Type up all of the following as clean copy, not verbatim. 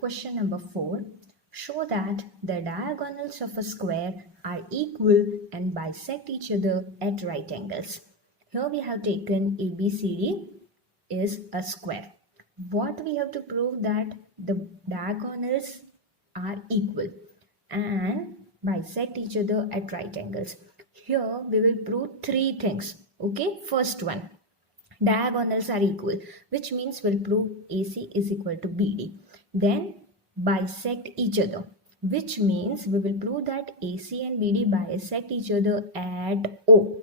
Question number 4. Show that the diagonals of a square are equal and bisect each other at right angles. Here we have taken ABCD is a square. What we have to prove that the diagonals are equal and bisect each other at right angles. Here we will prove three things. Okay, first one, diagonals are equal, which means we'll prove AC is equal to BD. Then bisect each other, which means we will prove that AC and BD bisect each other at O.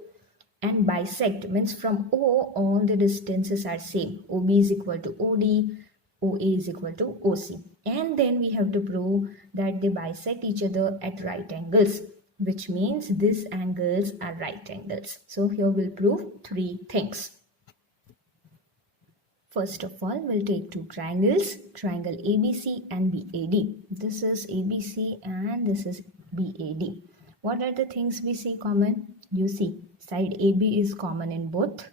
And bisect means from O all the distances are same. OB is equal to OD, OA is equal to OC. And then we have to prove that they bisect each other at right angles, which means these angles are right angles. So here we'll prove three things. First of all, we'll take two triangles, triangle ABC and BAD. This is ABC and this is BAD. What are the things we see common? You see, side AB is common in both.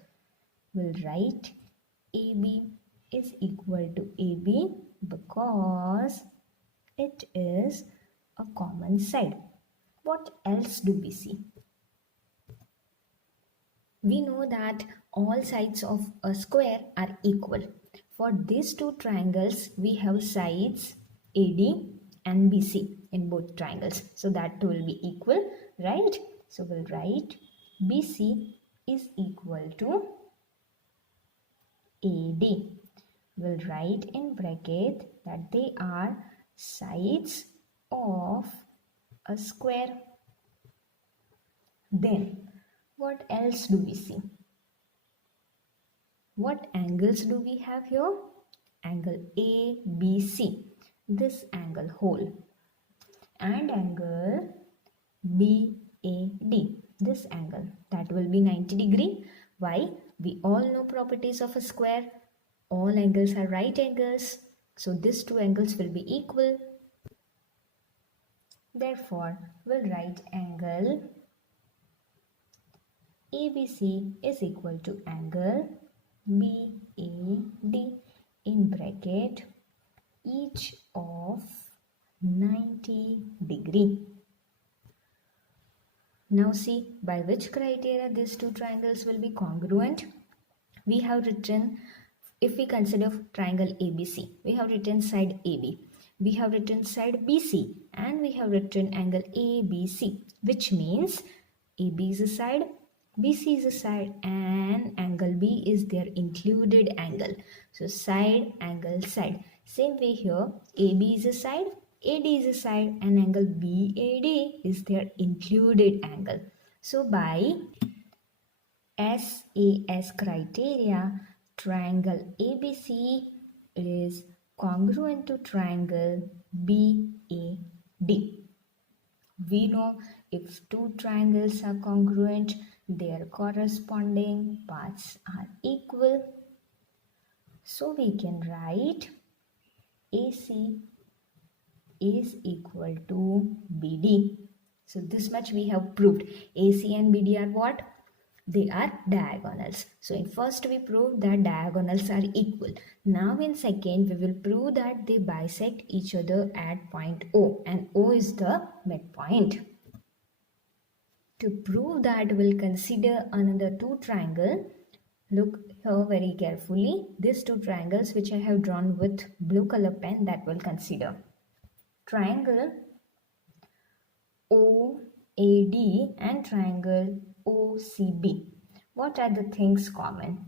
We'll write AB is equal to AB because it is a common side. What else do we see? We know that all sides of a square are equal. For these two triangles, we have sides AD and BC in both triangles. So that will be equal, right? So we'll write BC is equal to AD. We'll write in bracket that they are sides of a square. Then what else do we see? What angles do we have here? Angle ABC, this angle whole, and angle BAD, this angle, that will be 90 degree. Why? We all know properties of a square. All angles are right angles. So these two angles will be equal. Therefore, we'll write angle ABC is equal to angle BAD in bracket each of 90 degree. Now see by which criteria these two triangles will be congruent. We have written, if we consider triangle ABC, we have written side AB, we have written side BC, and we have written angle ABC, which means AB is a side, BC is a side, and angle B is their included angle. So side, angle, side. Same way here, AB is a side, AD is a side, and angle BAD is their included angle. So by SAS criteria, triangle ABC is congruent to triangle BAD. We know if two triangles are congruent, their corresponding paths are equal. So we can write AC is equal to BD. So this much we have proved. AC and BD are what? They are diagonals. So in first we proved that diagonals are equal. Now in second we will prove that they bisect each other at point O, and O is the midpoint. To prove that, we'll consider another two triangles. Look here very carefully. These two triangles which I have drawn with blue color pen, that we'll consider. Triangle OAD and triangle OCB. What are the things common?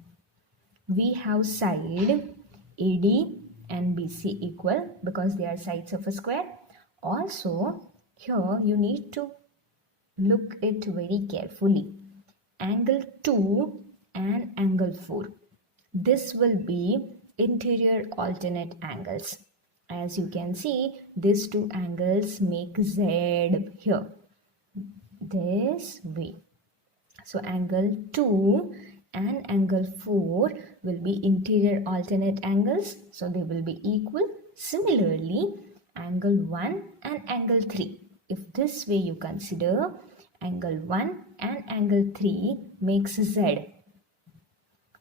We have side AD and BC equal because they are sides of a square. Also, here you need to look it very carefully. Angle 2 and angle 4. This will be interior alternate angles. As you can see, these two angles make Z here. This way. So angle 2 and angle 4 will be interior alternate angles. So they will be equal. Similarly, angle 1 and angle 3. If this way you consider, angle 1 and angle 3 makes Z.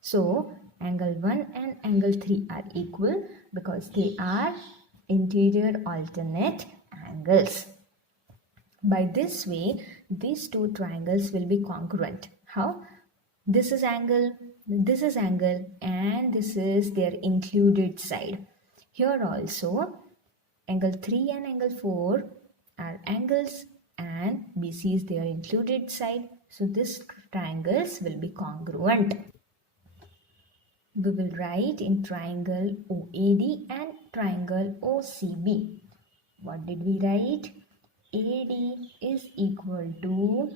So angle 1 and angle 3 are equal because they are interior alternate angles. By this way, these two triangles will be congruent. How? This is angle, and this is their included side. Here also, angle 3 and angle 4 are angles and BC is their included side. So these triangles will be congruent. We will write in triangle OAD and triangle OCB. What did we write? AD is equal to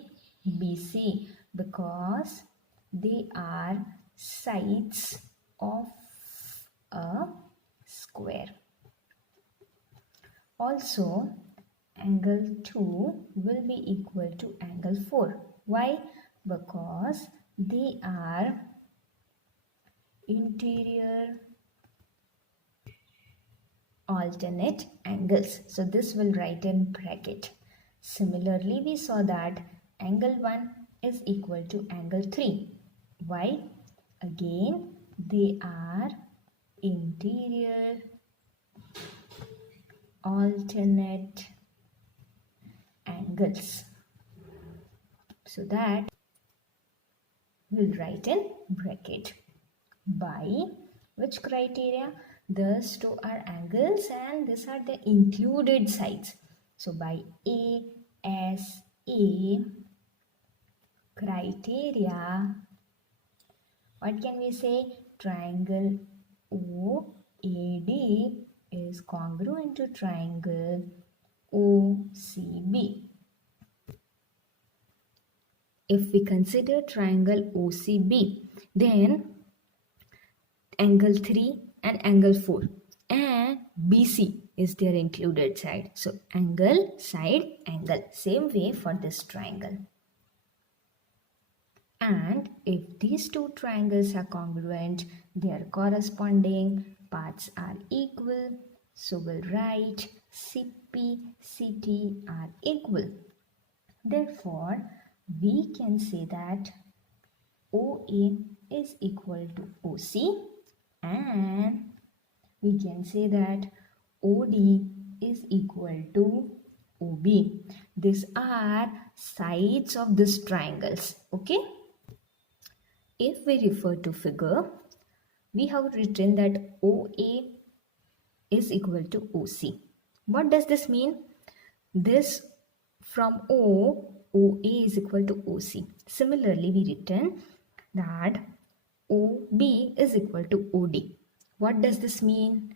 BC because they are sides of a square. Also, angle 2 will be equal to angle 4. Why? Because they are interior alternate angles. So this will write in bracket. Similarly, we saw that angle 1 is equal to angle 3. Why? Again, they are interior alternate angles. So that we'll write in bracket. By which criteria? These two are angles and these are the included sides. So by ASA criteria, what can we say? Triangle OAD is congruent to triangle OCB. If we consider triangle OCB, then angle 3 and angle 4 and BC is their included side. So angle, side, angle. Same way for this triangle. And if these two triangles are congruent, their corresponding parts are equal. So we'll write CP, CT are equal. Therefore, we can say that OA is equal to OC and we can say that OD is equal to OB. These are sides of these triangles. Okay. If we refer to figure, we have written that OA is equal to OC. What does this mean? This from OA is equal to OC. Similarly, we written that OB is equal to OD. What does this mean?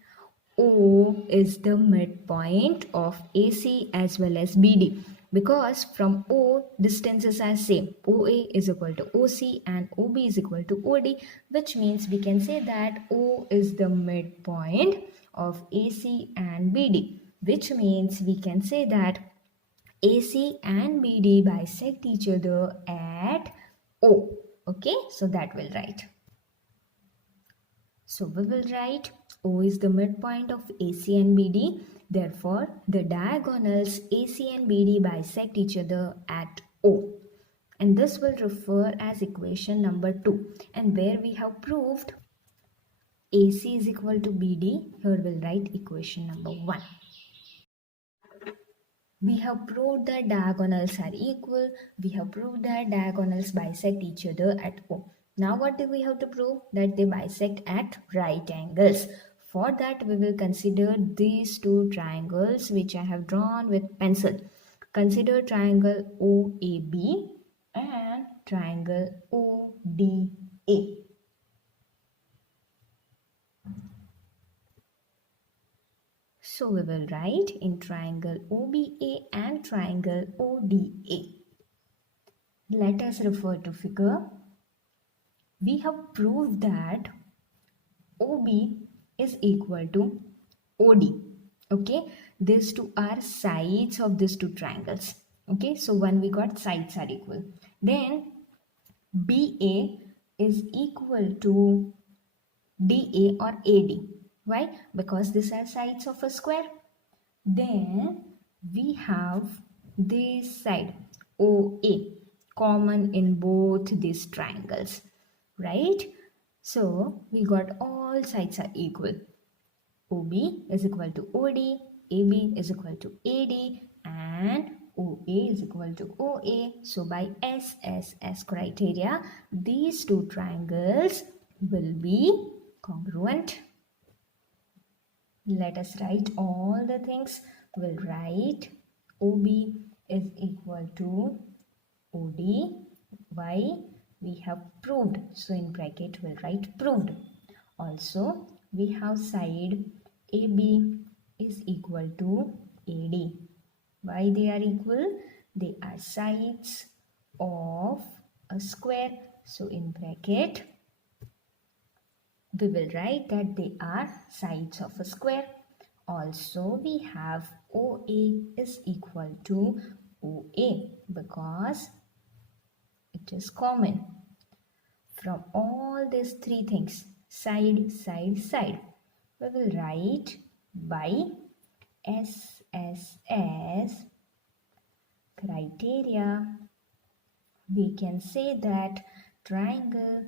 O is the midpoint of AC as well as BD because from O distances are same. OA is equal to OC and OB is equal to OD, which means we can say that O is the midpoint of AC and BD, which means we can say that AC and BD bisect each other at O. Okay, so that will write. So we will write O is the midpoint of AC and BD. Therefore, the diagonals AC and BD bisect each other at O. And this will refer as equation number 2. And where we have proved AC is equal to BD, here we'll write equation number 1. We have proved that diagonals are equal. We have proved that diagonals bisect each other at O. Now what do we have to prove? That they bisect at right angles. For that we will consider these two triangles which I have drawn with pencil. Consider triangle OAB and triangle ODA. So we will write in triangle OBA and triangle ODA. Let us refer to figure. We have proved that OB is equal to OD. Okay, these two are sides of these two triangles. Okay, so when we got sides are equal, then BA is equal to DA or AD. Why? Because these are sides of a square. Then we have this side OA common in both these triangles, right? So we got all sides are equal. OB is equal to OD, AB is equal to AD, and OA is equal to OA. So by SSS criteria, these two triangles will be congruent. Let us write all the things. We'll write OB is equal to OD. Why? We have proved. So in bracket we'll write proved. Also we have side AB is equal to AD. Why they are equal? They are sides of a square. So in bracket we will write that they are sides of a square. Also we have OA is equal to OA because it is common from all these three things, side, side, side. We will write by SSS criteria. We can say that triangle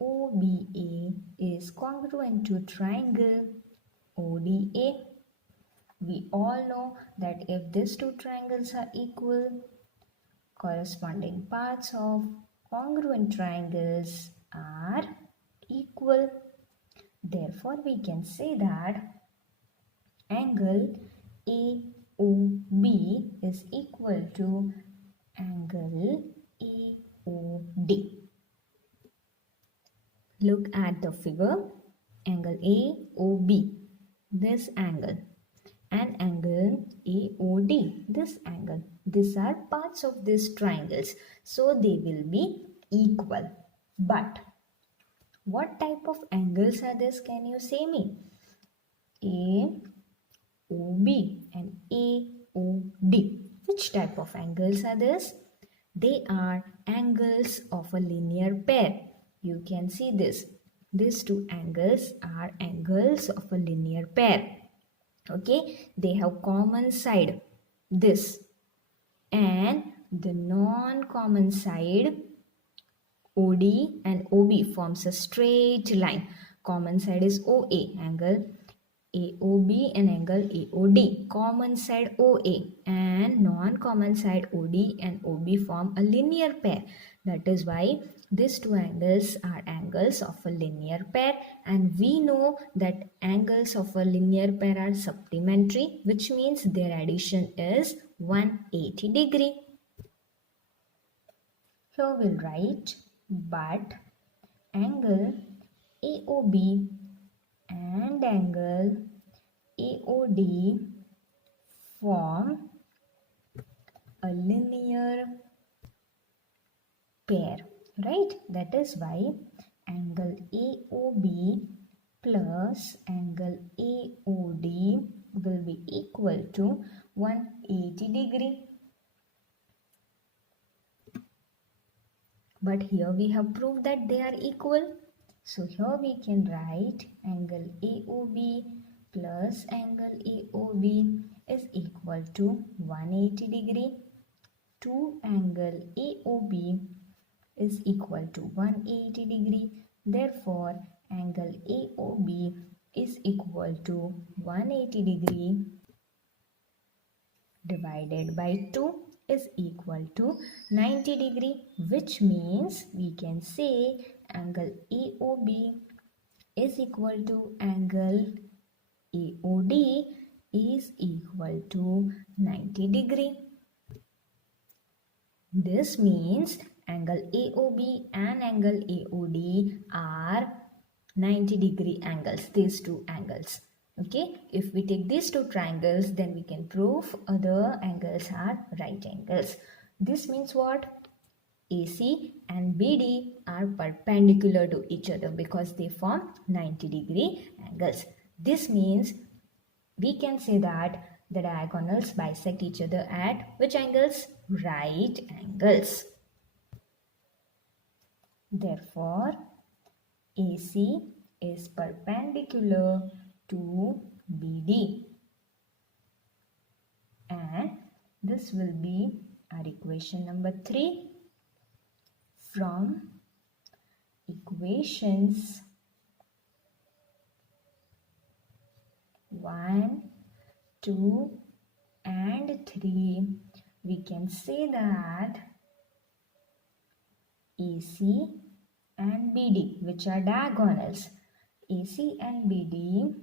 OBA is congruent to triangle ODA. We all know that if these two triangles are equal, corresponding parts of congruent triangles are equal. Therefore, we can say that angle AOB is equal to angle AOD. Look at the figure. Angle AOB, this angle, and angle AOD, this angle. These are parts of these triangles, so they will be equal. But what type of angles are this? Can you say me? AOB and AOD. Which type of angles are this? They are angles of a linear pair. You can see this. These two angles are angles of a linear pair. Okay, they have common side, this, and the non-common side OD and OB forms a straight line. Common side is OA, angle AOB and angle AOD. Common side OA and non-common side OD and OB form a linear pair. That is why these two angles are angles of a linear pair, and we know that angles of a linear pair are supplementary, which means their addition is 180 degree. Here we'll write, but angle AOB and angle AOD form a linear pair, right? That is why angle AOB plus angle AOD will be equal to 180 degree. But here we have proved that they are equal. So here we can write angle AOB plus angle AOB is equal to 180 degree. 2 angle AOB is equal to 180 degree. Therefore, angle AOB is equal to 180 degree divided by 2 is equal to 90 degree, which means we can say angle AOB is equal to angle AOD is equal to 90 degree. This means angle AOB and angle AOD are 90 degree angles, these two angles. Okay, if we take these two triangles, then we can prove other angles are right angles. This means what? AC and BD are perpendicular to each other because they form 90 degree angles. This means we can say that the diagonals bisect each other at which angles? Right angles. Therefore, AC is perpendicular to BD, and this will be our equation number 3 from equations 1, 2, and 3. We can say that AC and BD, which are diagonals, AC and BD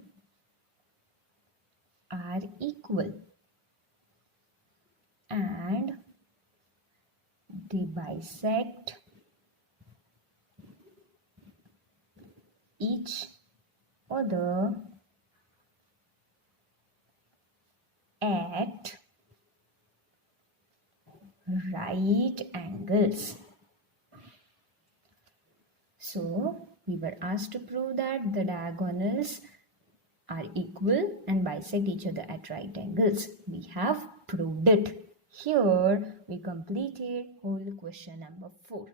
are equal and they bisect each other at right angles. So we were asked to prove that the diagonals are equal and bisect each other at right angles. We have proved it. Here we completed whole question number 4.